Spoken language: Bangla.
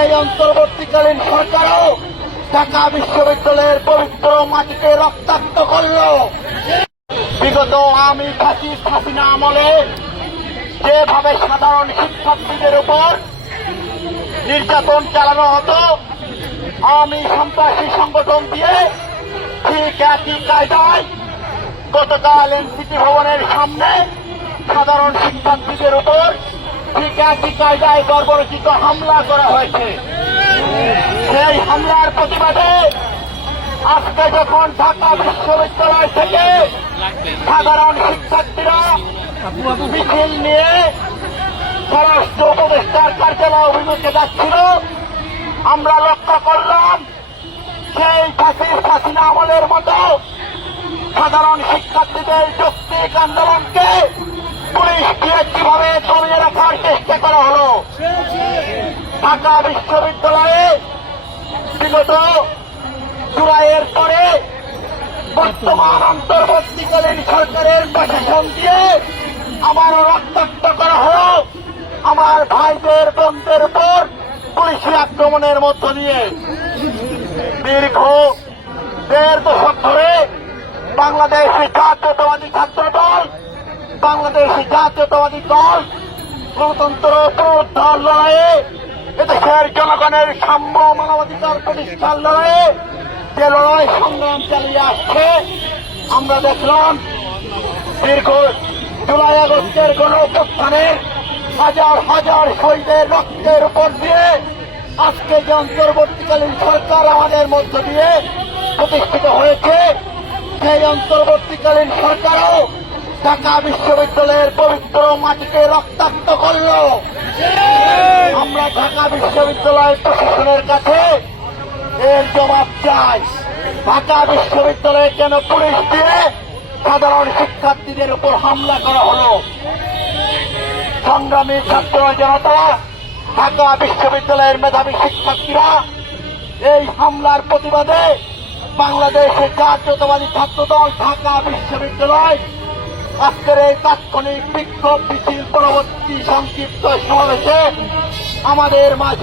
সেই অন্তর্বর্তীকালীন সরকারও ঢাকা বিশ্ববিদ্যালয়ের পবিত্র মাটিকে রক্তাক্ত করল। বিগত আওয়ামী ফ্যাসিস্ট হাসিনা আমলে যেভাবে সাধারণ শিক্ষার্থীদের উপর নির্যাতন চালানো হতো, আওয়ামী সন্ত্রাসী সংগঠন দিয়ে ঠিক একই কায়দায় গতকাল এনসিটি ভবনের সামনে সাধারণ শিক্ষার্থীদের উপর ঠিক একই কায়দায় বর্বরচিত হামলা করা হয়েছে। সেই হামলার প্রতিবাদে আজকে যখন ঢাকা বিশ্ববিদ্যালয় থেকে সাধারণ শিক্ষার্থীরা মিছিল নিয়ে স্বরাষ্ট্র উপদেষ্টার কার্যালয় অভিমুখে যাচ্ছিল, আমরা লক্ষ্য করলাম সেই ফ্যাসিস্ট হাসিনা আমলের মতো সাধারণ শিক্ষার্থীদের যৌক্তিক আন্দোলনকে পুলিশ দিয়ে কিভাবে দমিয়ে রাখার চেষ্টা করা হলো। ঢাকা বিশ্ববিদ্যালয়ে বিগত জুলাইয়ের পরে বর্তমান অন্তর্বর্তীকালীন সরকারের প্রশাসন দিয়ে আমারও রক্তাক্ত করা হলো আমার ভাইদের বোনদের উপর পুলিশি আক্রমণের মধ্য দিয়ে। দীর্ঘ 1.5 দশক ধরে বাংলাদেশি জাতীয়তাবাদী ছাত্র দল, বাংলাদেশি জাতীয়তাবাদী দল গণতন্ত্র পুনরুদ্ধার লড়াইয়ে, এদেশের জনগণের সাম্য মানবাধিকার প্রতিষ্ঠার লড়াইয়ে যে লড়াই সংগ্রাম চালিয়ে আসছে, আমরা দেখলাম দীর্ঘ জুলাই আগস্টের গণঅভ্যুত্থানে হাজার হাজার শহীদের রক্তের উপর দিয়ে আজকে যে অন্তর্বর্তীকালীন সরকার আমাদের মধ্য দিয়ে প্রতিষ্ঠিত হয়েছে, সেই অন্তর্বর্তীকালীন সরকারও ঢাকা বিশ্ববিদ্যালয়ের পবিত্র মাটিকে রক্তাক্ত করল। আমরা ঢাকা বিশ্ববিদ্যালয় প্রশাসনের কাছে এর জবাব চাই। ঢাকা বিশ্ববিদ্যালয়ে কেন পুলিশ দিয়ে সাধারণ শিক্ষার্থীদের উপর হামলা করা হলো? সংগ্রামী ছাত্র জনতা, ঢাকা বিশ্ববিদ্যালয়ের মেধাবী শিক্ষার্থীরা এই হামলার প্রতিবাদে বাংলাদেশের জাতীয়তাবাদী ছাত্রদল ঢাকা বিশ্ববিদ্যালয় আজকের এই তাৎক্ষণিক বিক্ষোভ মিছিল পরবর্তী সংক্ষিপ্ত সমাবেশে আমাদের মাঝে